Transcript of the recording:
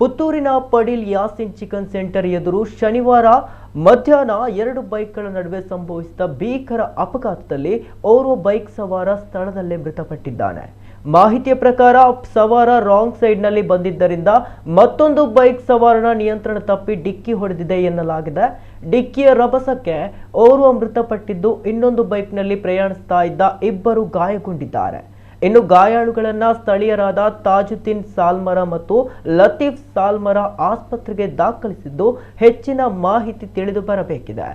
ಪುತ್ತೂರಿನ Padil Yasin chicken centre ಎದುರು ಶನಿವಾರ ಮಧ್ಯಾಹ್ನ 2 ಬೈಕ್ಗಳ ನಡುವೆ ಸಂಭವಿಸಿದ ಭೀಕರ ಅಪಘಾತದಲ್ಲಿ ಓರ್ವ ಬೈಕ್ ಸವಾರ ಸ್ಥಳದಲ್ಲೇ ಮೃತಪಟ್ಟಿದ್ದಾನೆ. ಮಾಹಿತಿಯ ಪ್ರಕಾರ ಸವಾರ ರಾಂಗ್ ಸೈಡ್ನಲ್ಲಿ ಬಂದಿದ್ದರಿಂದ ಮತ್ತೊಂದು ಬೈಕ್ ಸವಾರನ ನಿಯಂತ್ರಣ ತಪ್ಪಿ ಡಿಕ್ಕಿ ಹೊಡೆದಿದೆ ಎನ್ನಲಾಗಿದೆ. ಡಿಕ್ಕಿಯ ರಭಸಕ್ಕೆ ಓರ್ವ ಮೃತಪಟ್ಟಿದ್ದು, ಇನ್ನೊಂದು ಬೈಕ್ನಲ್ಲಿ ಪ್ರಯಾಣಿಸ್ತಾ ಇದ್ದ ಇಬ್ಬರು ಗಾಯಗೊಂಡಿದ್ದಾರೆ. ಇನ್ನು ಗಾಯಾಳುಗಳನ್ನ ಸ್ಥಳೀಯರಾದ ತಾಜುದ್ದೀನ್ ಸಾಲ್ಮರ ಮತ್ತು ಲತೀಫ್ ಸಾಲ್ಮರ ಆಸ್ಪತ್ರೆಗೆ ದಾಖಲಿಸಿದ್ದು ಹೆಚ್ಚಿನ ಮಾಹಿತಿ ತಿಳಿದು ಬರಬೇಕಿದೆ.